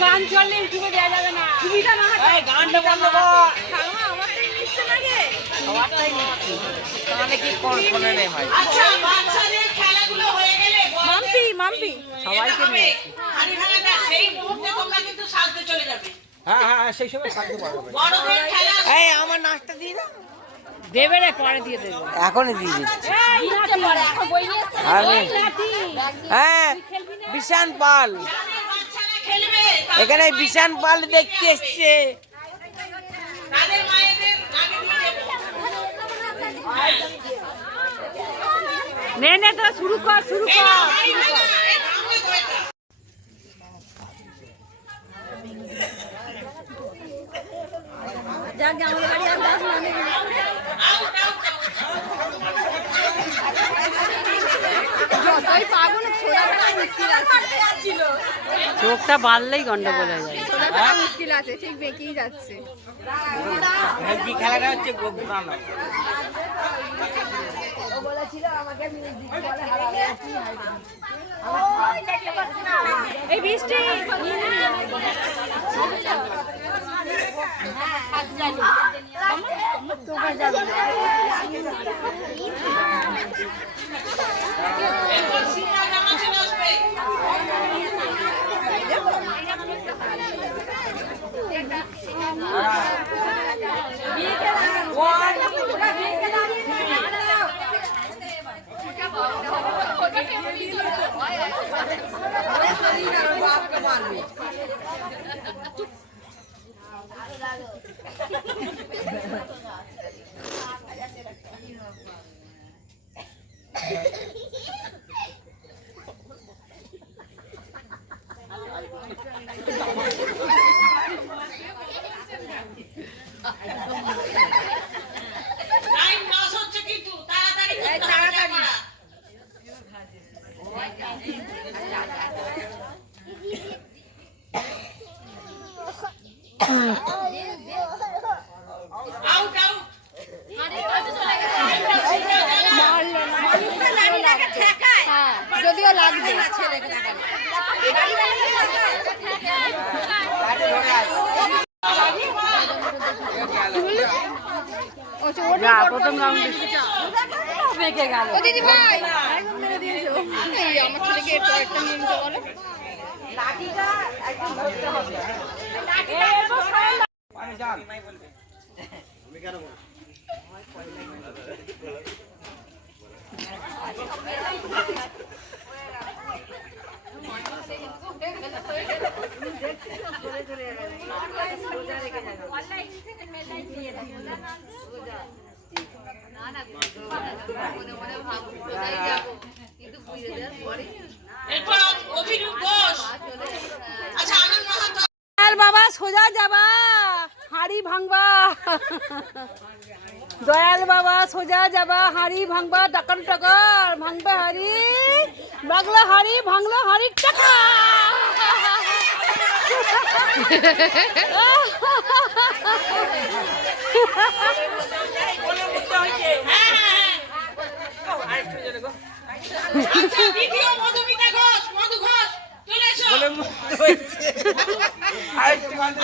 গান চললে ইউটিউবে দেওয়া যাবে না সুবিধা না এই গানটা বন্ধ কর আমারটাই নিচ্ছে না রে সবারটাই তাহলে কি কোন ফোনে নেই ভাই আচ্ছা বাচ্চাদের খেলাগুলো হয়ে গেলে মাম্পি মাম্পি। সবাইকে নিয়ে সেই মুহূর্তে তোমরা কিন্তু সাজতে চলে যাবে। হ্যাঁ হ্যাঁ সেই সময় থাকতে পারবে বড়দের খেলা এই আমার নাচটা দিয়ে দাও। দেবে রে পরে দিয়ে দেবে। এখনই দিয়ে দিচ্ছি আমি হ্যাঁ বিশান পাল। এখানে বিশান পাল দেখতে এসছে। নে শুরু কর শুরু কর নাও, হাড়ি ভাঙা, এই ভাঙবে তো এটা। যাক আমাদের বাড়ি আর দাস না আউট, আউট, আউট। যতই পাবো না ছোড়া করা মুশকিল আছে চোখটা বাড়লেই গন্ডগোল হয়ে যায়। মুশকিল আছে ঠিক বেঁকেই যাচ্ছে এই বৃষ্টি। 看见你了怎么怎么都看见你 যদিও লাগবে। যা প্রথম রাউন্ড বেঁকে গেল। দিদি ভাই। আরেকবার মেরে দিয়েছ এই আমার ছেলেকে একটা নিয়ে নিতে বলো এরপর অভিরূপ ঘোষ আনন্দ মাহাতো দয়াল বাবা সোজা যাবা। হাড়ি ভাঙবা। দয়াল বাবা, সোজা যাবা, হাড়ি ভাঙবা টাকার টাকার ভাঙবে হাড়ি। ভাঙলো হাড়ি ভাঙলো হাড়ি টাকা।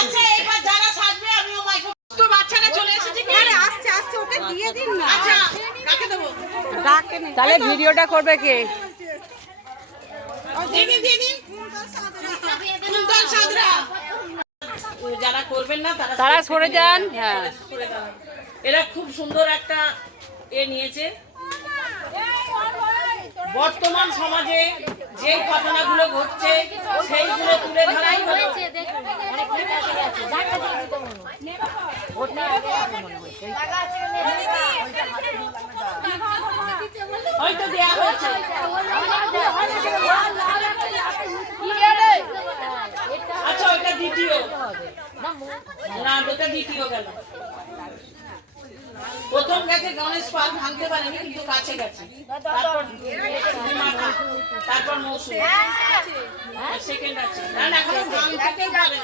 আচ্ছা যারা সাজবে আমিও মাইক্রো তো বাচ্চারা চলে এসেছে কি আস্তে আস্তে ওকে দিয়ে দিন না আচ্ছা কাকে দেবো তাহলে ভিডিওটা করবে কে? দিদি দিদি কুন্তল সাদরা যারা করবেন না তারা তারা সরে যান হ্যাঁ। এরা খুব সুন্দর একটা এ নিয়েছে। বর্তমান সমাজে যে ঘটনাগুলো ঘটছে সেইগুলো তুলে ধরাই হলো। আচ্ছা ওটা দ্বিতীয়। ওটা দ্বিতীয় প্রথম গেছে গণেশ পাল, ভাঙতে পারেনি, কিন্তু কাছে গেছে। তারপর তারপর মৌসুম। সেকেন্ড আছে। না এখনও ভাঙতে যাবে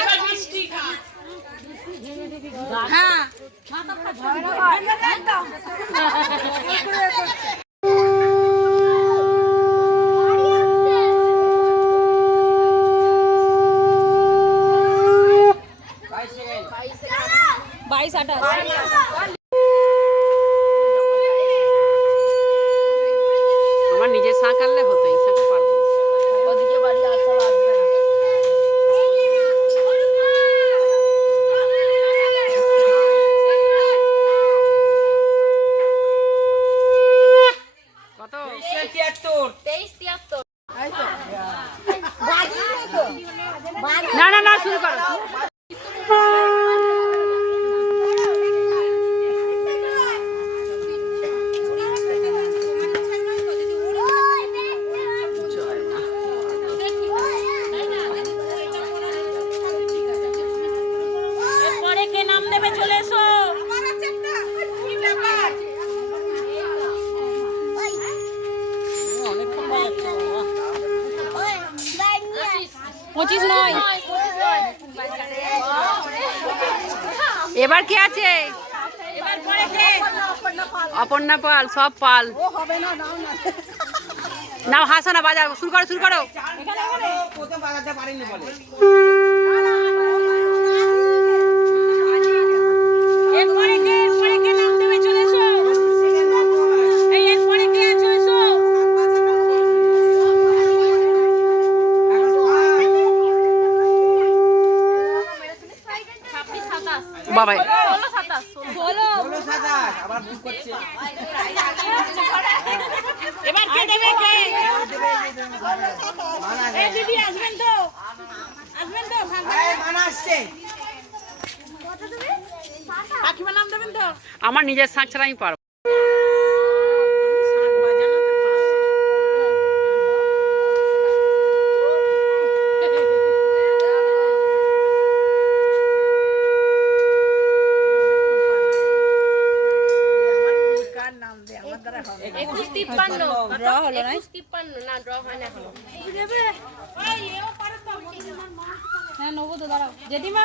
এবার মিষ্টি খা। বাইশ আঠাশ আমার নিজের শাঁখ আনলে হতো এই শাঁখে পারব না। কত না না না শুরু করো পরে কে নাম দেবে চলে এসো পঁচিশ নয়। এবার কে আছে? অপর্ণা পাল, সব পাল। নাও হাসো না বাজাও, শুরু করো শুরু করো এরপরে কে এরপরে কে নাম দেবে চলে এসো এই এরপরে কে আছে এসো বাবা এবার কে দেবে কে এই দিদি আসবেন তো আসবেন তো কাকিমা নাম দেবেন তো আমার নিজের শাঁখ ছাড়া আমি পারব হয় নেব তো দাঁড়াও। জেঠিমা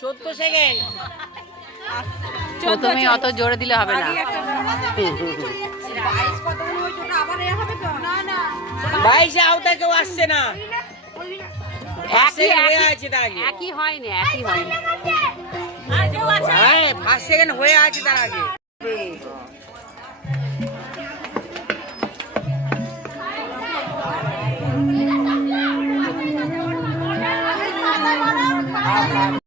চোদ্দ সেকেন্ড। প্রথমে অত জোরে দিলে হবে না। বাইশে আওতা কেউ আসছে না। একই হয়ে আছে তার আগে। একই হয়নি একই হয়নি। হ্যাঁ ফার্স্ট সেকেন্ড হয়ে আছে তার আগে।